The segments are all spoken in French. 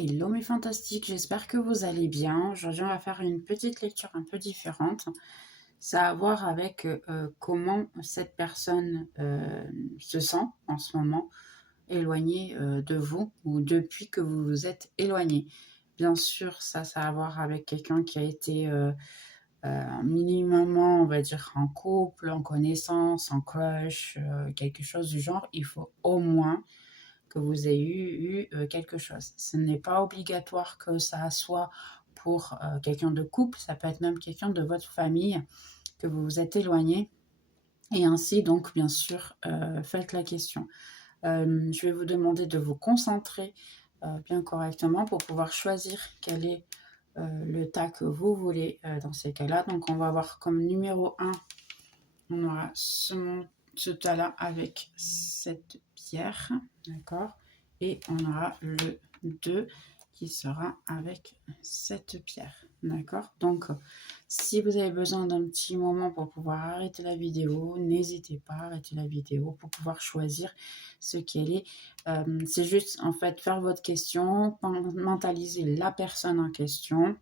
Hello mes fantastiques, j'espère que vous allez bien. Aujourd'hui, on va faire une petite lecture un peu différente. Ça a à voir avec comment cette personne se sent en ce moment, éloignée de vous ou depuis que vous vous êtes éloigné. Bien sûr, ça a à voir avec quelqu'un qui a été minimum, on va dire, en couple, en connaissance, en crush, quelque chose du genre. Il faut au moins que vous ayez eu quelque chose. Ce n'est pas obligatoire que ça soit pour quelqu'un de couple, ça peut être même quelqu'un de votre famille que vous vous êtes éloigné. Et ainsi, donc, bien sûr, faites la question. Je vais vous demander de vous concentrer bien correctement pour pouvoir choisir quel est le tas que vous voulez dans ces cas-là. Donc, on va voir comme numéro 1, on aura ce tas-là avec cette pierre, d'accord? Et on aura le 2 qui sera avec cette pierre, d'accord? Donc, si vous avez besoin d'un petit moment pour pouvoir arrêter la vidéo, n'hésitez pas à arrêter la vidéo pour pouvoir choisir ce qu'elle est. C'est juste, en fait, faire votre question, mentaliser la personne en question.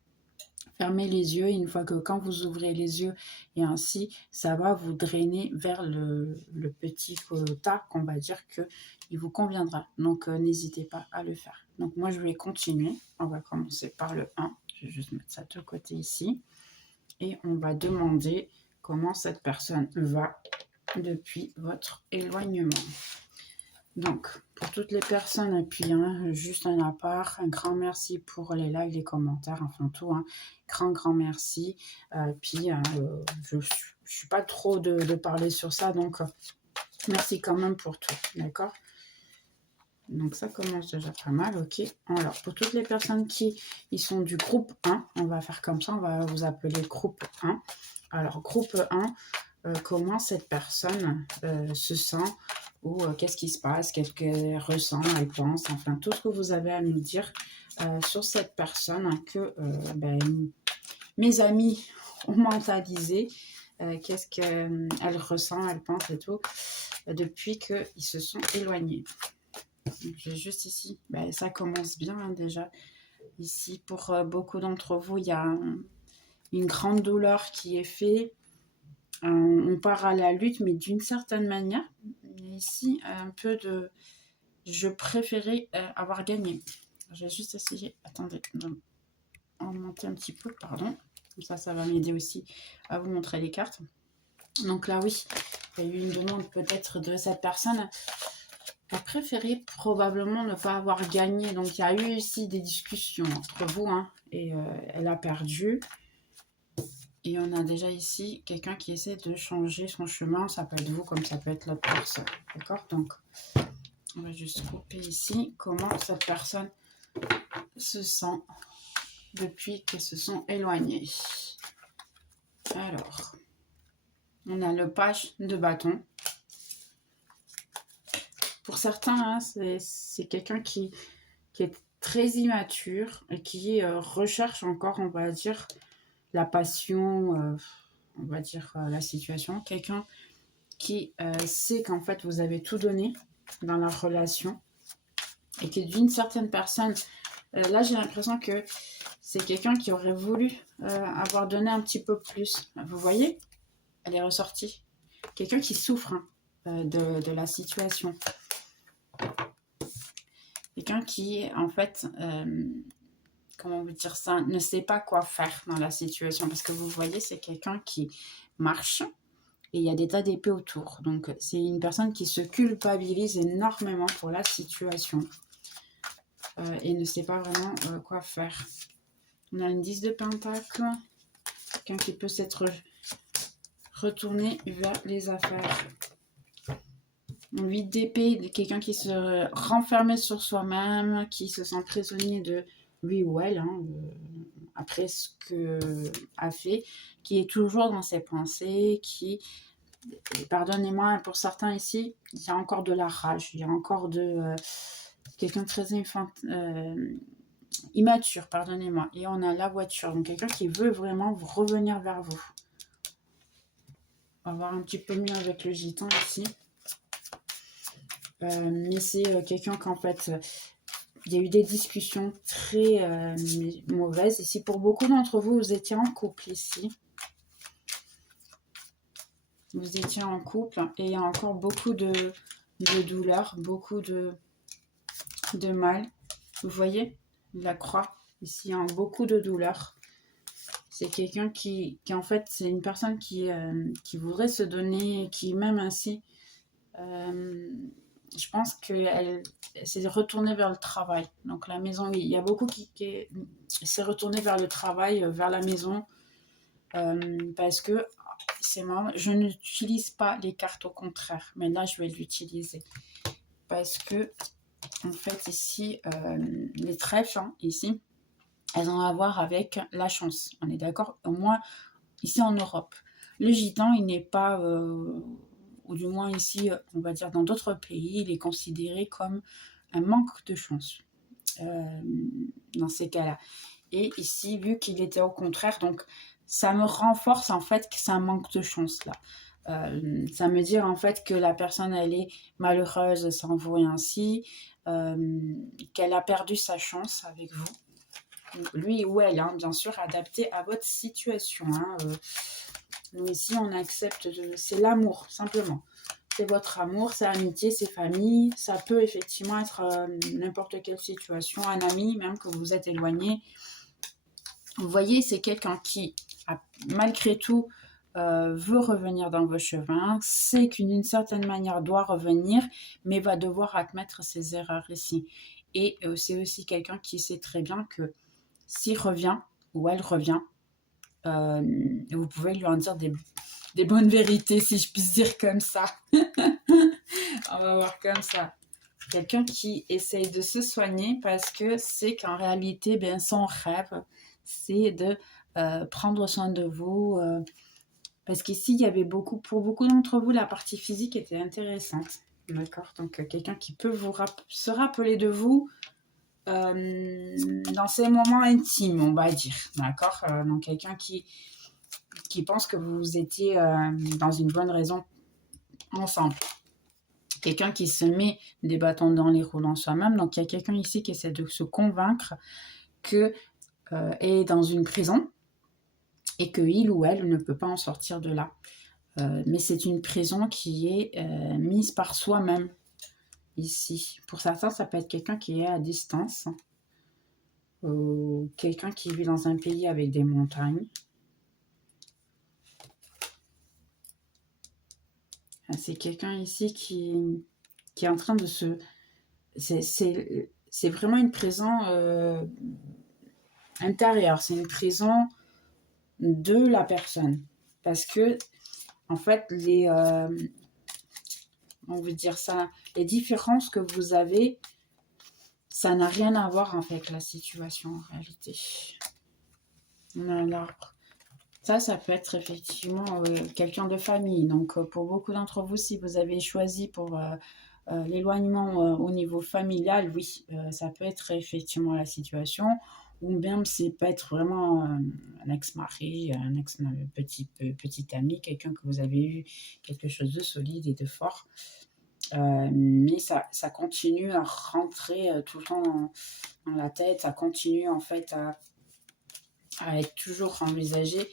Fermez les yeux, une fois que quand vous ouvrez les yeux, et ainsi, ça va vous drainer vers le petit tas qu'on va dire qu'il vous conviendra. Donc, n'hésitez pas à le faire. Donc, moi, je vais continuer. On va commencer par le 1. Je vais juste mettre ça de côté ici. Et on va demander comment cette personne va depuis votre éloignement. Donc, pour toutes les personnes, et puis juste un à part, un grand merci pour les likes, les commentaires, enfin tout, grand merci. Puis, je ne suis pas trop de parler sur ça, donc merci quand même pour tout, d'accord? Donc, ça commence déjà pas mal, ok. Alors, pour toutes les personnes qui ils sont du groupe 1, on va faire comme ça, on va vous appeler groupe 1. Alors, groupe 1, comment cette personne se sent ou qu'est-ce qui se passe, qu'est-ce qu'elle ressent, elle pense, enfin tout ce que vous avez à nous dire sur cette personne que mes amis ont mentalisé, qu'est-ce qu'elle ressent, elle pense et tout, depuis qu'ils se sont éloignés. J'ai juste ici, ça commence bien déjà. Ici, pour beaucoup d'entre vous, il y a une grande douleur qui est faite. On part à la lutte, mais d'une certaine manière. Ici, un peu de... Je préférais avoir gagné. J'ai juste essayé... Attendez, en monter un petit peu, pardon. Comme ça va m'aider aussi à vous montrer les cartes. Donc là, oui, il y a eu une demande peut-être de cette personne. Elle préférait probablement ne pas avoir gagné. Donc, il y a eu aussi des discussions entre vous, et elle a perdu. Et on a déjà ici quelqu'un qui essaie de changer son chemin. Ça peut être vous comme ça peut être l'autre personne. D'accord? Donc, on va juste couper ici comment cette personne se sent depuis qu'elles se sont éloignées. Alors, on a le page de bâton. Pour certains, c'est quelqu'un qui est très immature et qui recherche encore, on va dire, la passion, on va dire la situation. Quelqu'un qui sait qu'en fait, vous avez tout donné dans la relation et que d'une certaine personne, là, j'ai l'impression que c'est quelqu'un qui aurait voulu avoir donné un petit peu plus. Vous voyez? Elle est ressortie. Quelqu'un qui souffre de la situation. Quelqu'un qui, en fait, comment vous dire ça, ne sait pas quoi faire dans la situation. Parce que vous voyez, c'est quelqu'un qui marche et il y a des tas d'épées autour. Donc, c'est une personne qui se culpabilise énormément pour la situation et ne sait pas vraiment quoi faire. On a une 10 de pentacle, quelqu'un qui peut s'être retourné vers les affaires. 8 d'épée, quelqu'un qui se renfermait sur soi-même, qui se sent prisonnier de lui ou elle, après ce qu'a fait, qui est toujours dans ses pensées, qui, pardonnez-moi, pour certains ici, il y a encore de la rage, il y a encore de quelqu'un de très immature, pardonnez-moi. Et on a la voiture, donc quelqu'un qui veut vraiment revenir vers vous. On va voir un petit peu mieux avec le gitan ici. Mais c'est quelqu'un qu'en fait, il y a eu des discussions très mauvaises. Ici, pour beaucoup d'entre vous, vous étiez en couple ici. Vous étiez en couple et il y a encore beaucoup de douleur, beaucoup de mal. Vous voyez la croix. Ici, il y a beaucoup de douleur. C'est quelqu'un qui en fait, c'est une personne qui voudrait se donner, qui même ainsi, je pense qu'elle s'est retournée vers le travail. Donc la maison, oui, il y a beaucoup qui s'est retourné vers le travail, vers la maison, parce que c'est marrant, je n'utilise pas les cartes au contraire, mais là je vais l'utiliser parce que en fait ici, les trèfles, hein, ici, elles ont à voir avec la chance. On est d'accord? Au moins, ici en Europe. Le gitan, il n'est pas, ou du moins ici, on va dire dans d'autres pays, il est considéré comme un manque de chance dans ces cas-là. Et ici, vu qu'il était au contraire, donc ça me renforce en fait que c'est un manque de chance là. Ça me dit en fait que la personne, elle est malheureuse sans vous et ainsi, qu'elle a perdu sa chance avec vous. Lui ou elle, hein, bien sûr, adapté à votre situation. Hein, nous ici, on accepte, c'est l'amour, simplement. C'est votre amour, c'est amitié, c'est famille. Ça peut effectivement être n'importe quelle situation, un ami, même que vous êtes éloigné. Vous voyez, c'est quelqu'un qui, malgré tout, veut revenir dans vos chemins, sait qu'une certaine manière doit revenir, mais va devoir admettre ses erreurs ici. Et c'est aussi quelqu'un qui sait très bien que s'il revient ou elle revient, vous pouvez lui en dire des bonnes vérités, si je puis dire comme ça. On va voir comme ça. Quelqu'un qui essaye de se soigner parce que c'est qu'en réalité, ben, son rêve, c'est de prendre soin de vous. Parce qu'ici, il y avait beaucoup, pour beaucoup d'entre vous, la partie physique était intéressante. D'accord? Donc, quelqu'un qui peut se rappeler de vous dans ces moments intimes, on va dire. D'accord? Donc, quelqu'un qui pense que vous étiez dans une bonne raison ensemble. Quelqu'un qui se met des bâtons dans les roues en soi-même. Donc, il y a quelqu'un ici qui essaie de se convaincre que est dans une prison et que il ou elle ne peut pas en sortir de là. Mais c'est une prison qui est mise par soi-même ici. Pour certains, ça peut être quelqu'un qui est à distance, ou quelqu'un qui vit dans un pays avec des montagnes. C'est quelqu'un ici qui est en train de se... C'est vraiment une prison intérieure. C'est une prison de la personne. Parce que, en fait, on veut dire ça, les différences que vous avez, ça n'a rien à voir avec la situation en réalité. Alors, ça peut être effectivement quelqu'un de famille. Donc, pour beaucoup d'entre vous, si vous avez choisi pour l'éloignement au niveau familial, oui, ça peut être effectivement la situation. Ou même, c'est peut être vraiment un ex-mari, un ex-petit ami, quelqu'un que vous avez eu quelque chose de solide et de fort. Mais ça continue à rentrer tout le temps dans la tête, ça continue en fait à être toujours envisagé.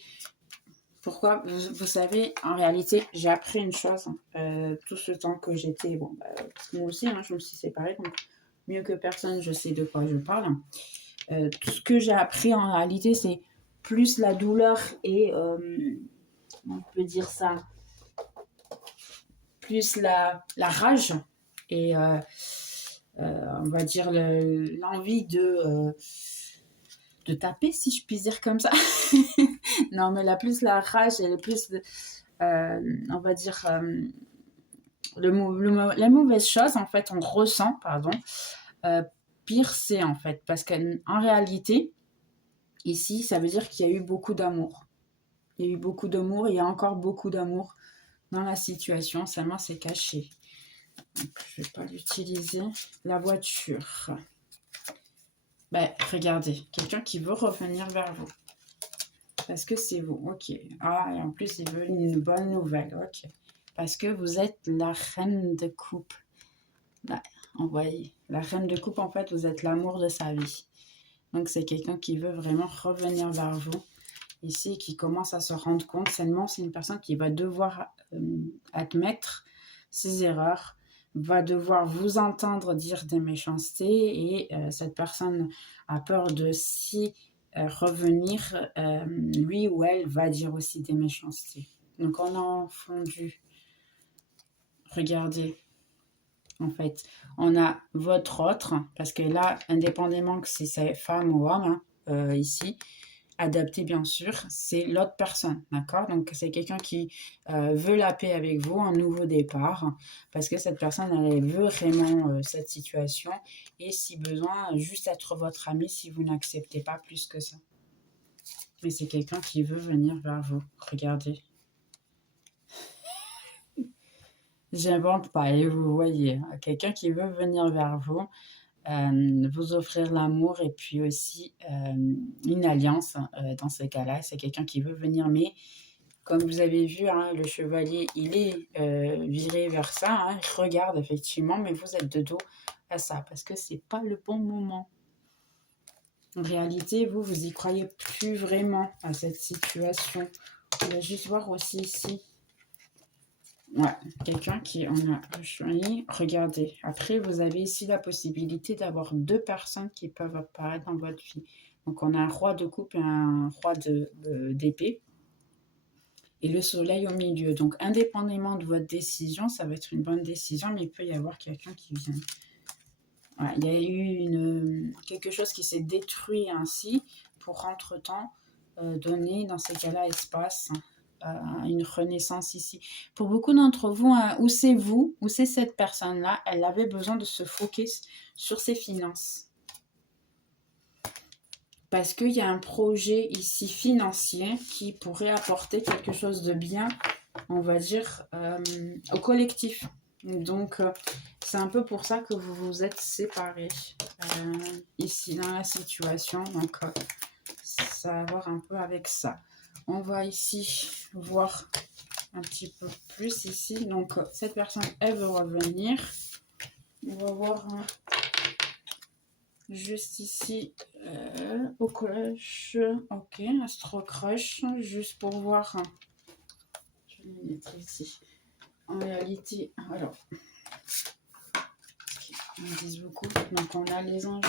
Pourquoi? Vous savez, en réalité, j'ai appris une chose tout ce temps que j'étais... Bon, moi aussi, hein, je me suis séparée, donc mieux que personne, je sais de quoi je parle. Tout ce que j'ai appris en réalité, c'est plus la douleur et, on peut dire ça, plus la rage et, on va dire, l'envie de taper, si je puis dire comme ça. Non, mais la rage et le plus, on va dire, la mauvaise chose, en fait, on ressent, pardon, pire c'est, en fait, parce qu'en réalité, ici, ça veut dire qu'il y a eu beaucoup d'amour. Il y a eu beaucoup d'amour, il y a encore beaucoup d'amour dans la situation, seulement c'est caché. Donc, je ne vais pas l'utiliser. La voiture. Ben, regardez, quelqu'un qui veut revenir vers vous. Parce que c'est vous, ok. Ah, et en plus, il veut une bonne nouvelle, ok. Parce que vous êtes la reine de coupe. Ben, Envoyez. La reine de coupe, en fait, vous êtes l'amour de sa vie. Donc, c'est quelqu'un qui veut vraiment revenir vers vous. Ici, qui commence à se rendre compte. Seulement, c'est une personne qui va devoir admettre ses erreurs, va devoir vous entendre dire des méchancetés et cette personne a peur de s'y revenir. Lui ou elle va dire aussi des méchancetés. Donc, on a entendu. Regardez. En fait, on a votre autre, parce que là, indépendamment que c'est femme ou homme, hein, ici, adapté bien sûr, c'est l'autre personne, d'accord? Donc, c'est quelqu'un qui veut la paix avec vous, un nouveau départ, parce que cette personne, elle veut vraiment cette situation, et si besoin, juste être votre ami si vous n'acceptez pas plus que ça. Mais c'est quelqu'un qui veut venir vers vous, regardez. J'invente pas, et vous voyez, quelqu'un qui veut venir vers vous, vous offrir l'amour et puis aussi une alliance dans ce cas-là. C'est quelqu'un qui veut venir, mais comme vous avez vu, hein, le chevalier, il est viré vers ça, hein, il regarde effectivement, mais vous êtes de dos à ça, parce que c'est pas le bon moment. En réalité, vous y croyez plus vraiment à cette situation. On va juste voir aussi ici. Ouais, quelqu'un qui en a choisi. Regardez. Après, vous avez ici la possibilité d'avoir deux personnes qui peuvent apparaître dans votre vie. Donc, on a un roi de coupe et un roi d'épée. Et le soleil au milieu. Donc, indépendamment de votre décision, ça va être une bonne décision, mais il peut y avoir quelqu'un qui vient. Ouais, il y a eu quelque chose qui s'est détruit ainsi pour, entre-temps, donner, dans ces cas-là, espace une renaissance ici. Pour beaucoup d'entre vous, hein, où c'est cette personne-là, elle avait besoin de se focus sur ses finances. Parce qu'il y a un projet ici financier qui pourrait apporter quelque chose de bien, on va dire, au collectif. Donc, c'est un peu pour ça que vous vous êtes séparés ici dans la situation. Donc, ça va voir un peu avec ça. On va ici voir un petit peu plus ici. Donc, cette personne, elle veut revenir. On va voir juste ici au crush. Ok, Astro Crush. Juste pour voir. Je vais les mettre ici. En réalité, alors, ils me disent beaucoup. Donc, on a les anges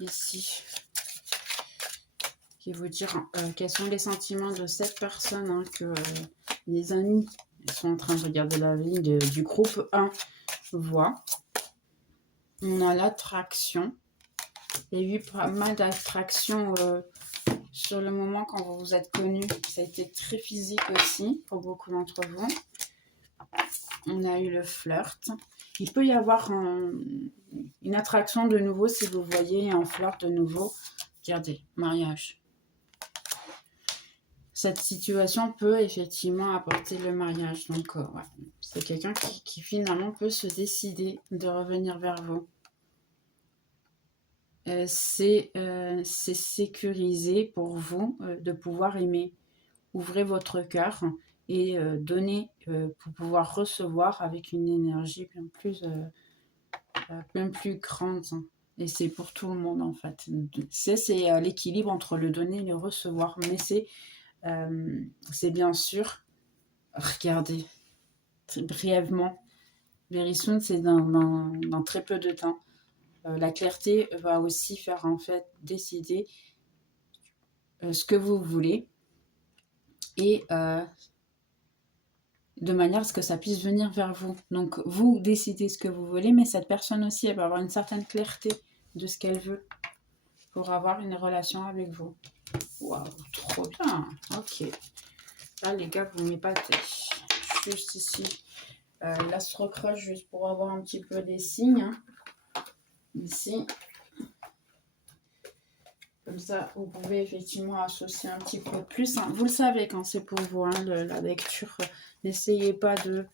ici qui vous dire quels sont les sentiments de cette personne, hein, que les amis sont en train de regarder la vie du groupe 1 voient. On a l'attraction. Il y a eu pas mal d'attraction sur le moment quand vous vous êtes connus. Ça a été très physique aussi pour beaucoup d'entre vous. On a eu le flirt. Il peut y avoir une attraction de nouveau si vous voyez un flirt de nouveau. Regardez, mariage. Cette situation peut effectivement apporter le mariage. Donc, ouais, c'est quelqu'un qui finalement peut se décider de revenir vers vous. C'est sécurisé pour vous de pouvoir aimer. Ouvrez votre cœur et donnez pour pouvoir recevoir avec une énergie bien plus grande. Et c'est pour tout le monde en fait. C'est l'équilibre entre le donner et le recevoir. Mais c'est bien sûr, regardez, brièvement, very soon, c'est dans très peu de temps. La clarté va aussi faire en fait décider ce que vous voulez et de manière à ce que ça puisse venir vers vous. Donc vous décidez ce que vous voulez, mais cette personne aussi, elle va avoir une certaine clarté de ce qu'elle veut pour avoir une relation avec vous. Waouh, trop bien. Ok. Là, les gars, vous m'épatez. Juste ici, l'astro-crush, juste pour avoir un petit peu des signes. Hein. Ici. Comme ça, vous pouvez effectivement associer un petit peu plus. Hein. Vous le savez quand c'est pour vous, hein, la lecture. N'essayez pas de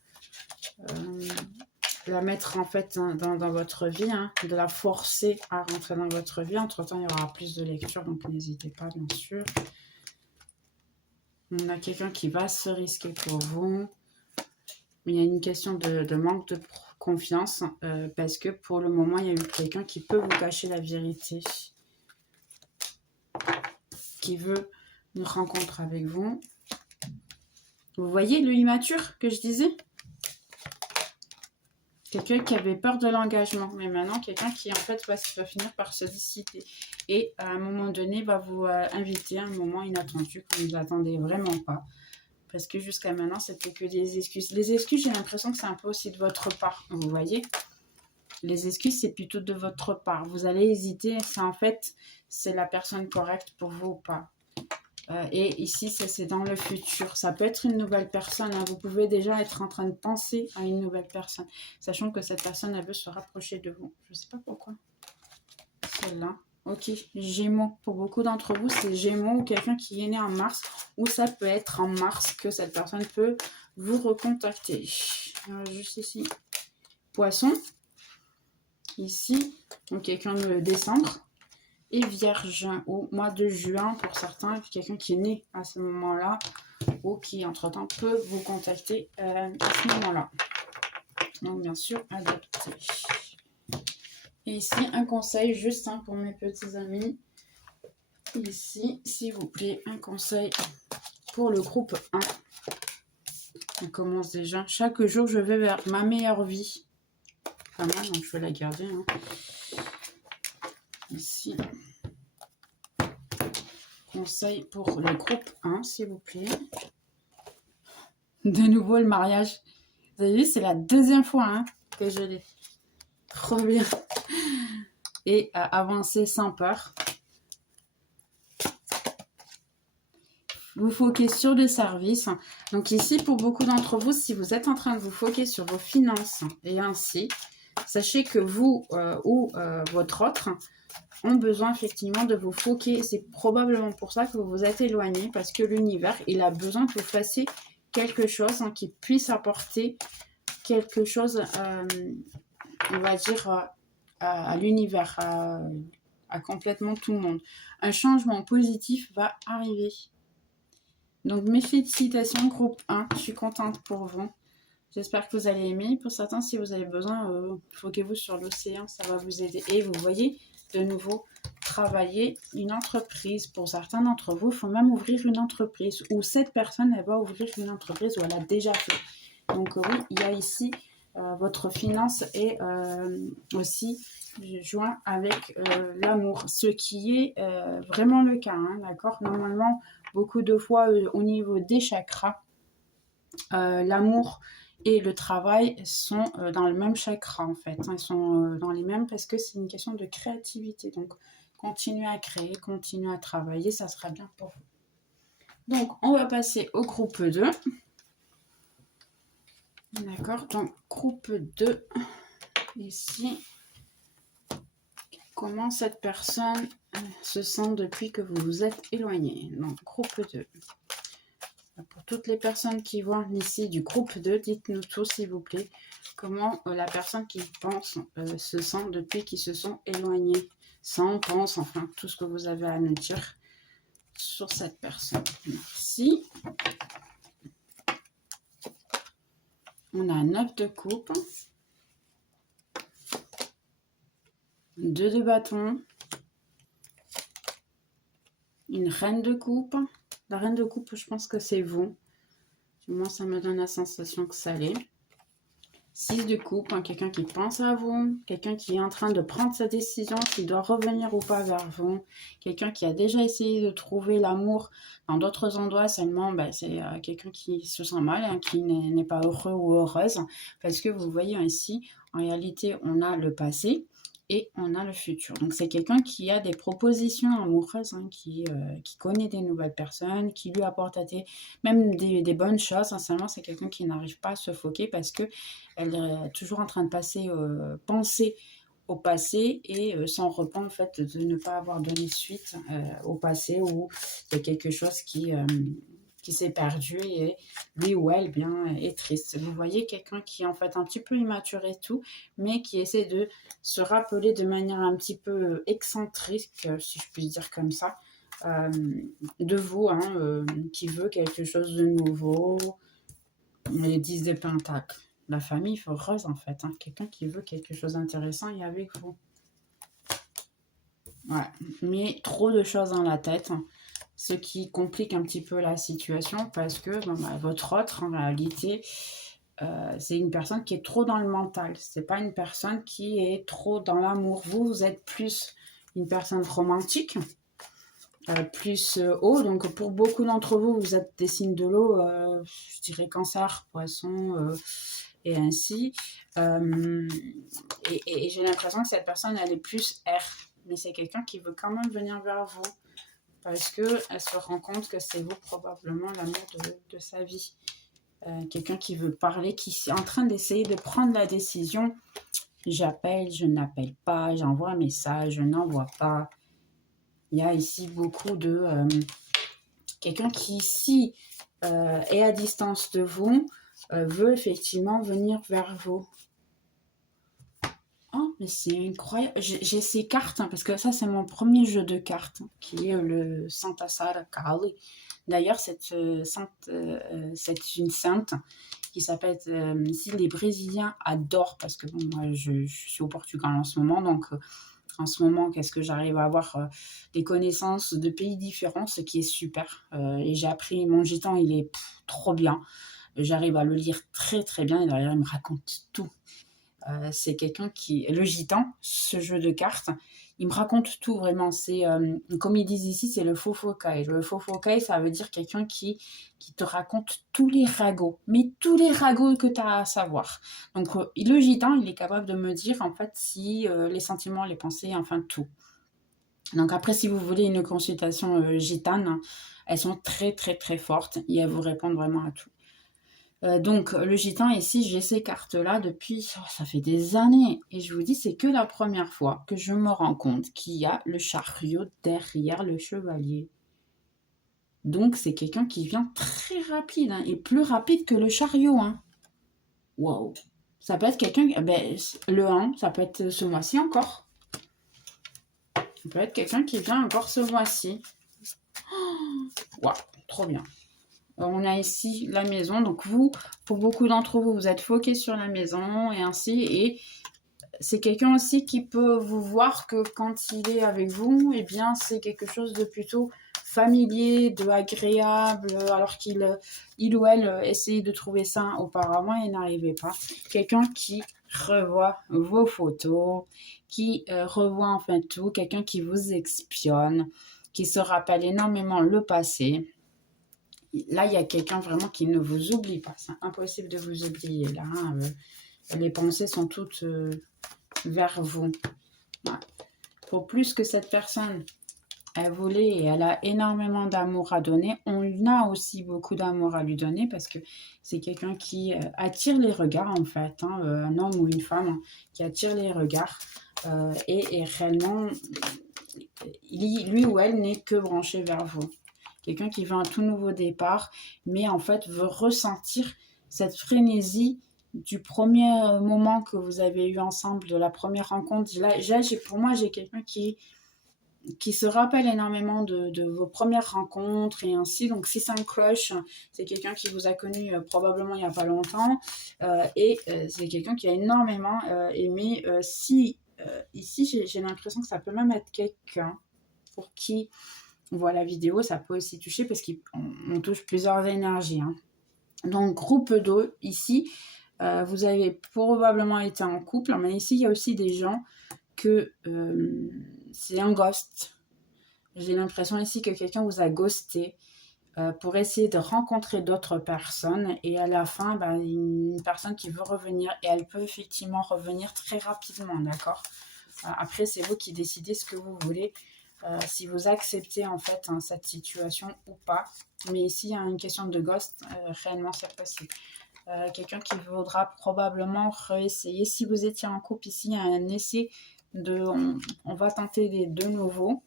la mettre en fait dans votre vie, hein, de la forcer à rentrer dans votre vie. Entre-temps, il y aura plus de lecture, donc n'hésitez pas, bien sûr. On a quelqu'un qui va se risquer pour vous. Mais il y a une question de manque faire confiance parce que pour le moment, il y a eu quelqu'un qui peut vous cacher la vérité, qui veut une rencontre avec vous. Vous voyez le immature que je disais? Quelqu'un qui avait peur de l'engagement, mais maintenant quelqu'un qui en fait va finir par se décider et à un moment donné va vous inviter à un moment inattendu que vous n'attendez vraiment pas. Parce que jusqu'à maintenant, c'était que des excuses. Les excuses, j'ai l'impression que c'est un peu aussi de votre part, vous voyez? Les excuses, c'est plutôt de votre part. Vous allez hésiter, c'est en fait, c'est la personne correcte pour vous ou pas. Et ici, c'est dans le futur. Ça peut être une nouvelle personne. Hein. Vous pouvez déjà être en train de penser à une nouvelle personne, sachant que cette personne, elle veut se rapprocher de vous. Je ne sais pas pourquoi. Celle-là. Ok, Gémeaux. Pour beaucoup d'entre vous, c'est Gémeaux ou quelqu'un qui est né en mars. Ou ça peut être en mars que cette personne peut vous recontacter. Juste ici. Poisson. Ici. Donc quelqu'un de décembre. Et Vierge au mois de juin pour certains, quelqu'un qui est né à ce moment-là ou qui entre-temps peut vous contacter à ce moment-là. Donc bien sûr, adapté. Et ici, un conseil juste pour mes petits amis. Ici, s'il vous plaît, un conseil pour le groupe 1. On commence déjà. Chaque jour, je vais vers ma meilleure vie. Pas mal, donc je vais la garder. Hein. Ici. Conseil pour le groupe 1, s'il vous plaît. De nouveau, le mariage. Vous avez vu, c'est la deuxième fois que je l'ai. Trop bien. Et avancer sans peur. Vous foquez sur le service. Donc ici, pour beaucoup d'entre vous, si vous êtes en train de vous foquer sur vos finances et ainsi, sachez que vous ou votre autre ont besoin effectivement de vous foquer. C'est probablement pour ça que vous vous êtes éloigné parce que l'univers, il a besoin que vous fassiez quelque chose qui puisse apporter quelque chose, on va dire, à l'univers, à complètement tout le monde. Un changement positif va arriver. Donc, mes félicitations, groupe 1. Je suis contente pour vous. J'espère que vous allez aimer. Pour certains, si vous avez besoin, foquez-vous sur l'océan. Ça va vous aider. Et vous voyez, de nouveau, travailler une entreprise. Pour certains d'entre vous, il faut même ouvrir une entreprise. Ou cette personne, elle va ouvrir une entreprise ou elle a déjà fait. Donc, oui, il y a ici votre finance et aussi joint avec l'amour. Ce qui est vraiment le cas, d'accord? Normalement, beaucoup de fois au niveau des chakras, l'amour et le travail sont dans le même chakra en fait. Ils sont dans les mêmes parce que c'est une question de créativité. Donc, continuez à créer, continuez à travailler, ça sera bien pour vous. Donc, on va passer au groupe 2. D'accord, donc groupe 2, ici. Comment cette personne se sent depuis que vous vous êtes éloigné. Donc, groupe 2. Pour toutes les personnes qui voient ici du groupe 2, dites-nous tous, s'il vous plaît, comment la personne qui pense se sent depuis qu'ils se sont éloignés. Sans, pense, enfin, tout ce que vous avez à nous dire sur cette personne. Merci. On a un 9 de coupe. 2 de bâton. Une reine de coupe. La reine de coupe, je pense que c'est vous. Du moins, ça me donne la sensation que ça l'est. 6 de coupe, quelqu'un qui pense à vous. Quelqu'un qui est en train de prendre sa décision, qui doit revenir ou pas vers vous. Quelqu'un qui a déjà essayé de trouver l'amour dans d'autres endroits. Seulement, c'est quelqu'un qui se sent mal, qui n'est pas heureux ou heureuse. Parce que vous voyez ici, en réalité, on a le passé. Et on a le futur. Donc, c'est quelqu'un qui a des propositions amoureuses, qui connaît des nouvelles personnes, qui lui apporte même des bonnes choses. Seulement, c'est quelqu'un qui n'arrive pas à se foquer parce qu'elle est toujours en train de penser au passé et s'en repent en fait de ne pas avoir donné suite au passé où il y a quelque chose qui s'est perdu et lui ou elle est triste. Vous voyez quelqu'un qui est en fait un petit peu immature et tout, mais qui essaie de se rappeler de manière un petit peu excentrique, si je puis dire comme ça, de vous, qui veut quelque chose de nouveau. Les 10 de Pentacle. La famille heureuse, en fait. Hein. Quelqu'un qui veut quelque chose d'intéressant et avec vous. Ouais. Mais trop de choses dans la tête. Hein. Ce qui complique un petit peu la situation parce que bon, bah, votre autre, en réalité, c'est une personne qui est trop dans le mental. C'est pas une personne qui est trop dans l'amour. Vous, vous êtes plus une personne romantique, plus eau. Donc, pour beaucoup d'entre vous, vous êtes des signes de l'eau, je dirais cancer, poisson, et ainsi. Et j'ai l'impression que cette personne, elle est plus air. Mais c'est quelqu'un qui veut quand même venir vers vous parce qu'elle se rend compte que c'est vous probablement l'amour de sa vie. Quelqu'un qui veut parler, qui est en train d'essayer de prendre la décision. J'appelle, je n'appelle pas, j'envoie un message, je n'envoie pas. Il y a ici beaucoup de... quelqu'un qui, ici, est à distance de vous, veut effectivement venir vers vous. Oh, mais c'est incroyable. J'ai ces cartes, hein, parce que ça, c'est mon premier jeu de cartes, hein, qui est le Santa Sara Kali. D'ailleurs, c'est une sainte qui s'appelle, ici, les Brésiliens adorent, parce que bon, moi, je suis au Portugal en ce moment, donc en ce moment, qu'est-ce que j'arrive à avoir des connaissances de pays différents, ce qui est super. Et j'ai appris, mon gitan, il est trop bien. J'arrive à le lire très très bien, et derrière, il me raconte tout. C'est quelqu'un qui... Le gitan, ce jeu de cartes, il me raconte tout vraiment. C'est, comme ils disent ici, c'est le fofokai. Le fofokai, ça veut dire quelqu'un qui te raconte tous les ragots. Mais tous les ragots que tu as à savoir. Donc, le gitan, il est capable de me dire, en fait, si les sentiments, les pensées, enfin, tout. Donc, après, si vous voulez une consultation gitane, elles sont très, très, très fortes. Et elles vous répondent vraiment à tout. Donc, le gitan, ici, j'ai ces cartes-là depuis, ça fait des années. Et je vous dis, c'est que la première fois que je me rends compte qu'il y a le chariot derrière le chevalier. Donc, c'est quelqu'un qui vient très rapide, hein, et plus rapide que le chariot. Hein. Waouh! Ça peut être quelqu'un, le 1, ça peut être ce mois-ci encore. Ça peut être quelqu'un qui vient encore ce mois-ci. Waouh, trop bien. On a ici la maison. Donc vous, pour beaucoup d'entre vous, vous êtes foqués sur la maison et ainsi. Et c'est quelqu'un aussi qui peut vous voir que quand il est avec vous, eh bien, c'est quelque chose de plutôt familier, de agréable, alors qu'il ou elle essayait de trouver ça auparavant et n'arrivait pas. Quelqu'un qui revoit vos photos, qui revoit enfin tout, quelqu'un qui vous espionne, qui se rappelle énormément le passé. Là, il y a quelqu'un vraiment qui ne vous oublie pas. C'est impossible de vous oublier. Là, les pensées sont toutes vers vous. Ouais. Pour plus que cette personne, elle voulait et elle a énormément d'amour à donner, on a aussi beaucoup d'amour à lui donner parce que c'est quelqu'un qui attire les regards, en fait. Hein, un homme ou une femme, hein, qui attire les regards. Et réellement, lui ou elle n'est que branché vers vous. Quelqu'un qui veut un tout nouveau départ, mais en fait veut ressentir cette frénésie du premier moment que vous avez eu ensemble, de la première rencontre. Là, pour moi, j'ai quelqu'un qui se rappelle énormément de vos premières rencontres et ainsi. Donc, si c'est un crush, c'est quelqu'un qui vous a connu probablement il n'y a pas longtemps. C'est quelqu'un qui a énormément aimé. Ici, j'ai l'impression que ça peut même être quelqu'un pour qui on voit la vidéo, ça peut aussi toucher parce qu'on touche plusieurs énergies. Hein. Donc, groupe 2, ici, vous avez probablement été en couple, mais ici, il y a aussi des gens que c'est un ghost. J'ai l'impression ici que quelqu'un vous a ghosté pour essayer de rencontrer d'autres personnes et à la fin, une personne qui veut revenir et elle peut effectivement revenir très rapidement, d'accord? Après, c'est vous qui décidez ce que vous voulez. Si vous acceptez en fait cette situation ou pas. Mais ici, il y a une question de ghost, réellement c'est possible. Quelqu'un qui voudra probablement réessayer. Si vous étiez en couple ici, il y a un essai on va tenter de nouveau.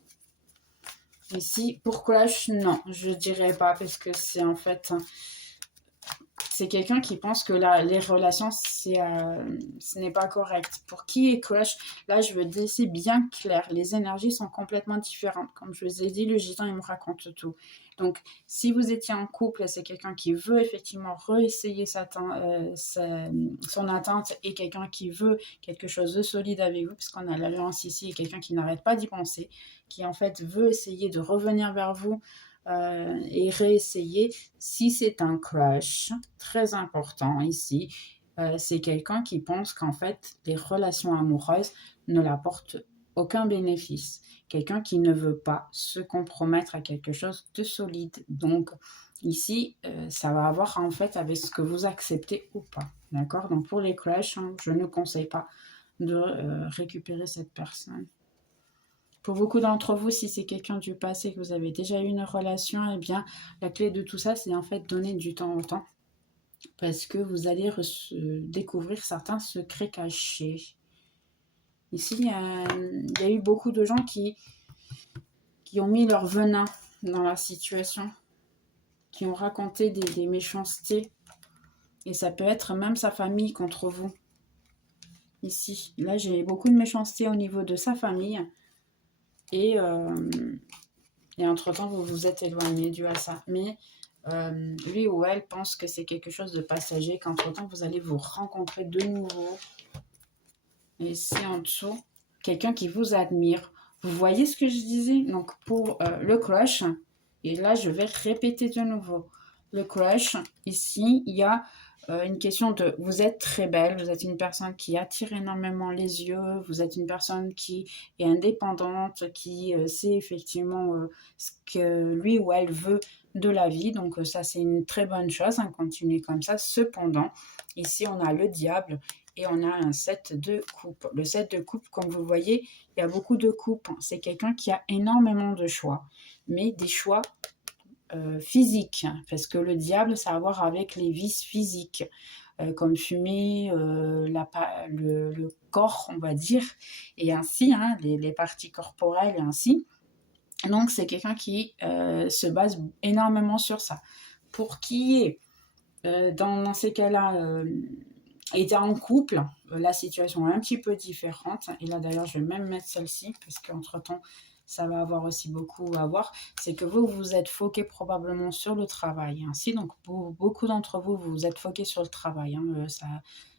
Ici, pour cloche, non, je dirais pas parce que c'est en fait... c'est quelqu'un qui pense que les relations, ce n'est pas correct. Pour qui est crush, là, je veux laisser bien clair. Les énergies sont complètement différentes. Comme je vous ai dit, le gitan, il me raconte tout. Donc, si vous étiez en couple, c'est quelqu'un qui veut effectivement réessayer son attente et quelqu'un qui veut quelque chose de solide avec vous, puisqu'on a l'alliance ici, et quelqu'un qui n'arrête pas d'y penser, qui en fait veut essayer de revenir vers vous et réessayer. Si c'est un crush, très important ici, c'est quelqu'un qui pense qu'en fait, les relations amoureuses ne l'apportent aucun bénéfice. Quelqu'un qui ne veut pas se compromettre à quelque chose de solide. Donc, ici, ça va avoir en fait avec ce que vous acceptez ou pas. D'accord? Donc, pour les crushs, je ne conseille pas de récupérer cette personne. Pour beaucoup d'entre vous, si c'est quelqu'un du passé, que vous avez déjà eu une relation, eh bien, la clé de tout ça, c'est en fait donner du temps au temps. Parce que vous allez découvrir certains secrets cachés. Ici, il y a eu beaucoup de gens qui ont mis leur venin dans la situation, qui ont raconté des méchancetés. Et ça peut être même sa famille contre vous. Ici, là, j'ai beaucoup de méchanceté au niveau de sa famille. Et entre-temps, vous vous êtes éloigné dû à ça. Mais lui ou elle pense que c'est quelque chose de passager, qu'entre-temps, vous allez vous rencontrer de nouveau. Et ici, en dessous, quelqu'un qui vous admire. Vous voyez ce que je disais? Donc, pour le crush, et là, je vais répéter de nouveau. Le crush, ici, il y a une question de vous êtes très belle, vous êtes une personne qui attire énormément les yeux, vous êtes une personne qui est indépendante, qui sait effectivement ce que lui ou elle veut de la vie. Donc ça, c'est une très bonne chose, continuez comme ça. Cependant, ici, on a le diable et on a un 7 de coupe. Le 7 de coupe, comme vous voyez, il y a beaucoup de coupes. C'est quelqu'un qui a énormément de choix, mais des choix physique, parce que le diable, ça a à voir avec les vices physiques, comme fumer, le corps, on va dire, et ainsi, les parties corporelles, et ainsi. Donc, c'est quelqu'un qui se base énormément sur ça. Pour qui est, dans ces cas-là, était en couple, la situation est un petit peu différente. Et là, d'ailleurs, je vais même mettre celle-ci, parce qu'entre-temps, ça va avoir aussi beaucoup à voir. C'est que vous, vous êtes foqué probablement sur le travail. Ainsi, donc, pour beaucoup d'entre vous, vous êtes foqué sur le travail.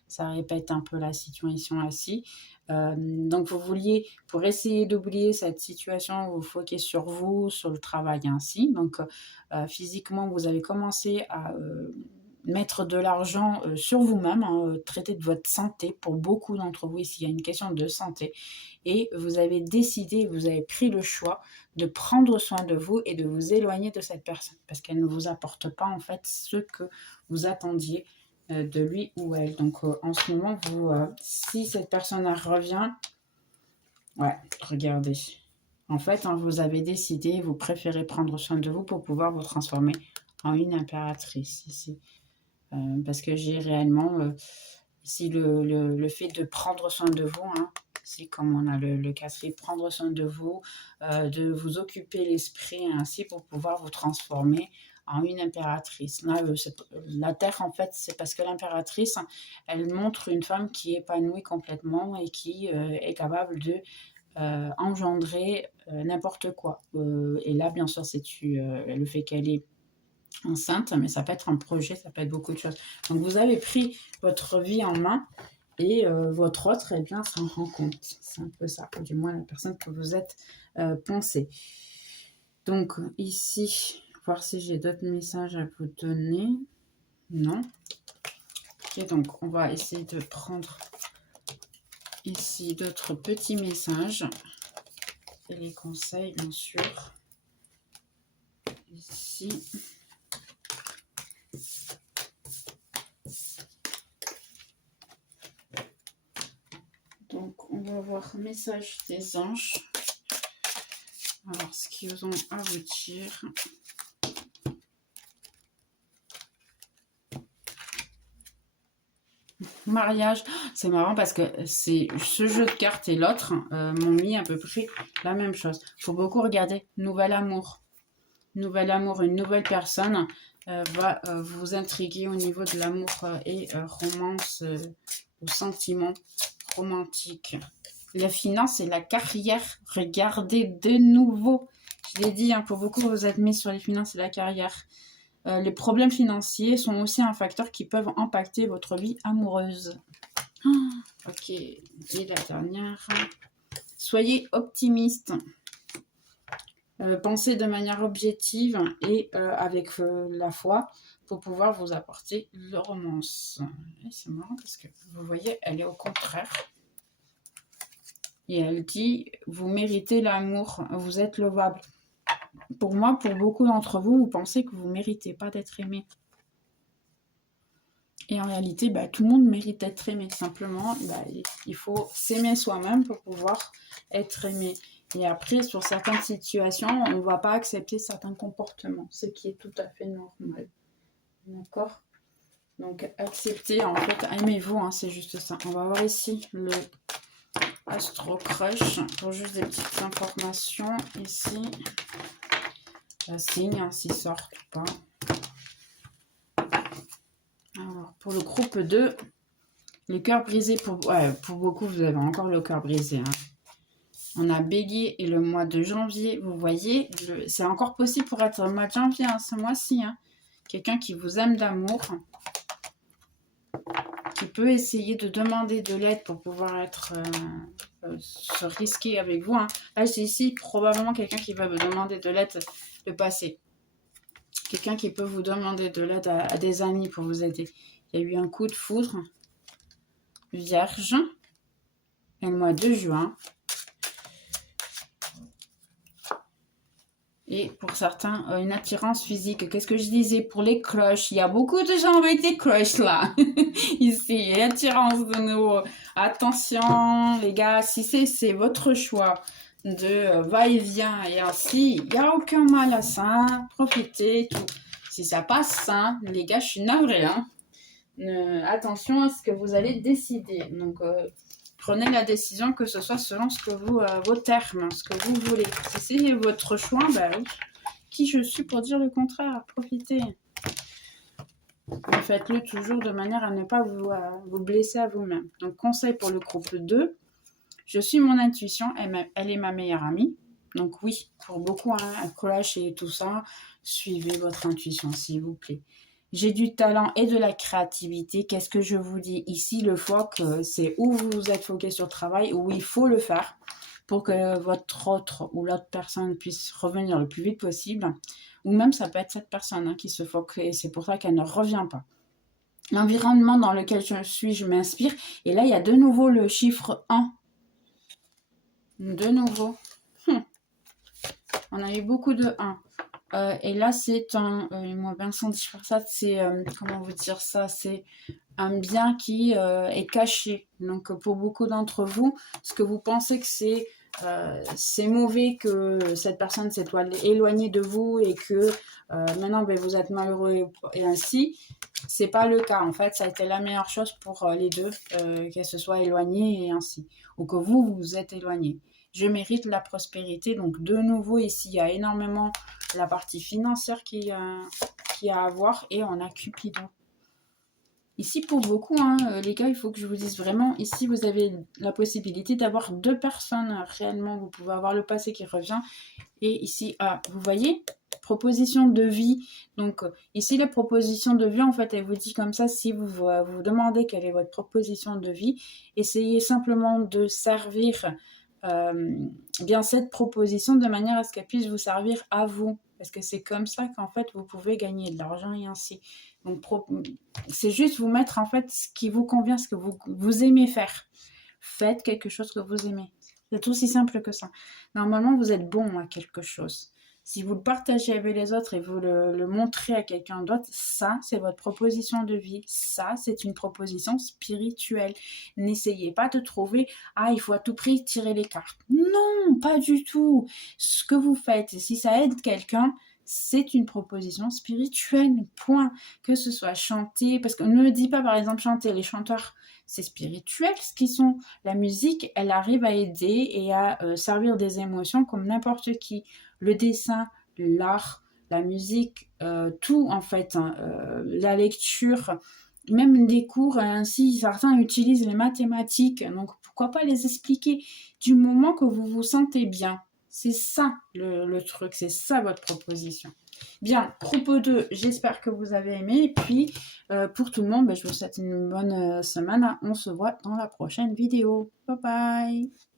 Ça répète un peu la situation ici. Donc, vous vouliez, pour essayer d'oublier cette situation, vous foquez sur vous, sur le travail ainsi. Donc, physiquement, vous avez commencé à mettre de l'argent sur vous-même, traiter de votre santé. Pour beaucoup d'entre vous, ici, il y a une question de santé. Et vous avez décidé, vous avez pris le choix de prendre soin de vous et de vous éloigner de cette personne. Parce qu'elle ne vous apporte pas, en fait, ce que vous attendiez de lui ou elle. Donc, en ce moment, si cette personne revient, ouais, regardez. En fait, vous avez décidé, vous préférez prendre soin de vous pour pouvoir vous transformer en une impératrice ici. Parce que j'ai réellement ici le fait de prendre soin de vous, c'est comme on a le quatrième, prendre soin de vous occuper l'esprit ainsi pour pouvoir vous transformer en une impératrice. Là, la Terre, en fait, c'est parce que l'impératrice, elle montre une femme qui est épanouie complètement et qui est capable de engendrer n'importe quoi. Et là, bien sûr, c'est le fait qu'elle est enceinte, mais ça peut être un projet, ça peut être beaucoup de choses. Donc, vous avez pris votre vie en main et votre autre, eh bien, s'en rend compte. C'est un peu ça, ou du moins la personne que vous êtes pensée. Donc, ici, voir si j'ai d'autres messages à vous donner. Non. Ok, donc, on va essayer de prendre ici d'autres petits messages et les conseils, bien sûr. Ici. Donc, on va voir message des anges. Alors, ce qu'ils ont à vous dire. Mariage, c'est marrant parce que c'est ce jeu de cartes et l'autre m'ont mis à peu près la même chose. Il faut beaucoup regarder nouvel amour. nouvel amour, une nouvelle personne va vous intriguer au niveau de l'amour et romance ou sentiment romantique. La finance et la carrière, regardez de nouveau. Je l'ai dit, hein, pour beaucoup, vous êtes mis sur les finances et la carrière. Les problèmes financiers sont aussi un facteur qui peuvent impacter votre vie amoureuse. Ok, et la dernière. Soyez optimiste. Pensez de manière objective et avec la foi pour pouvoir vous apporter le romance. C'est marrant parce que vous voyez, elle est au contraire. Et elle dit, vous méritez l'amour, vous êtes lovable. Pour moi, pour beaucoup d'entre vous, vous pensez que vous ne méritez pas d'être aimé. Et en réalité, tout le monde mérite d'être aimé. Simplement, il faut s'aimer soi-même pour pouvoir être aimé. Et après, sur certaines situations, on ne va pas accepter certains comportements, ce qui est tout à fait normal. D'accord? Donc, acceptez, en fait, aimez-vous, hein, c'est juste ça. On va voir ici le Astro Crush, pour juste des petites informations. Ici, la signe, hein, s'il sort ou pas. Alors, pour le groupe 2, le cœur brisé, pour beaucoup, vous avez encore le cœur brisé, hein. On a Bélier et le mois de janvier. Vous voyez, c'est encore possible pour être le mois de janvier, hein, ce mois-ci. Hein. Quelqu'un qui vous aime d'amour, qui peut essayer de demander de l'aide pour pouvoir se risquer avec vous. Hein. Là, c'est ici probablement quelqu'un qui va vous demander de l'aide le passé. Quelqu'un qui peut vous demander de l'aide à des amis pour vous aider. Il y a eu un coup de foudre. Vierge. Et le mois de juin. Et pour certains, une attirance physique. Qu'est-ce que je disais pour les crushs? Il y a beaucoup de gens avec des crushs là. Ici, attirance de nouveau. Attention les gars, si c'est votre choix de va-et-vient et ainsi, il n'y a aucun mal à ça. Profitez, tout. Si ça passe, hein, les gars, je suis navrée. Hein. Attention à ce que vous allez décider. Donc, prenez la décision que ce soit selon ce que vos termes, ce que vous voulez. Si c'est votre choix, oui. Qui je suis pour dire le contraire? Profitez. Mais faites-le toujours de manière à ne pas vous blesser à vous-même. Donc, conseil pour le groupe 2. Je suis mon intuition, elle est ma meilleure amie. Donc oui, pour beaucoup, hein, un collage et tout ça, suivez votre intuition, s'il vous plaît. J'ai du talent et de la créativité. Qu'est-ce que je vous dis ici? Le foc, c'est où vous êtes foqué sur le travail, où il faut le faire pour que votre autre ou l'autre personne puisse revenir le plus vite possible. Ou même, ça peut être cette personne hein, qui se foque et c'est pour ça qu'elle ne revient pas. L'environnement dans lequel je suis, je m'inspire. Et là, il y a de nouveau le chiffre 1. De nouveau. On a eu beaucoup de 1. Et là, c'est moi, Vincent dit ça, c'est, comment vous dire ça, c'est un bien qui est caché. Donc, pour beaucoup d'entre vous, ce que vous pensez que c'est mauvais que cette personne s'est éloignée de vous et que maintenant, vous êtes malheureux et ainsi, c'est pas le cas. En fait, ça a été la meilleure chose pour les deux, qu'elle se soit éloignée et ainsi. Ou que vous vous êtes éloigné. Je mérite la prospérité. Donc, de nouveau, ici, il y a énormément la partie financière qui a à voir. Et on a Cupidon. Ici, pour beaucoup, hein, les gars, il faut que je vous dise vraiment, ici, vous avez la possibilité d'avoir 2 personnes réellement. Vous pouvez avoir le passé qui revient. Et ici, vous voyez, proposition de vie. Donc, ici, la proposition de vie, en fait, elle vous dit comme ça, si vous vous demandez quelle est votre proposition de vie, essayez simplement de servir bien cette proposition de manière à ce qu'elle puisse vous servir à vous. Parce que c'est comme ça qu'en fait, vous pouvez gagner de l'argent et ainsi. Donc, c'est juste vous mettre en fait ce qui vous convient, ce que vous aimez faire. Faites quelque chose que vous aimez. C'est aussi simple que ça. Normalement, vous êtes bon à quelque chose. Si vous le partagez avec les autres et vous le montrez à quelqu'un d'autre, ça, c'est votre proposition de vie. Ça, c'est une proposition spirituelle. N'essayez pas de trouver « Ah, il faut à tout prix tirer les cartes ». Non, pas du tout. Ce que vous faites, si ça aide quelqu'un, c'est une proposition spirituelle, point. Que ce soit chanter, parce qu'on ne me dit pas par exemple chanter, les chanteurs, c'est spirituel ce qu'ils sont. La musique, elle arrive à aider et à servir des émotions comme n'importe qui. Le dessin, l'art, la musique, tout en fait, hein, la lecture, même des cours, ainsi certains utilisent les mathématiques, donc pourquoi pas les expliquer du moment que vous vous sentez bien. C'est ça le truc, c'est ça votre proposition. Bien, propos 2, j'espère que vous avez aimé. Et puis, pour tout le monde, je vous souhaite une bonne semaine. On se voit dans la prochaine vidéo. Bye bye.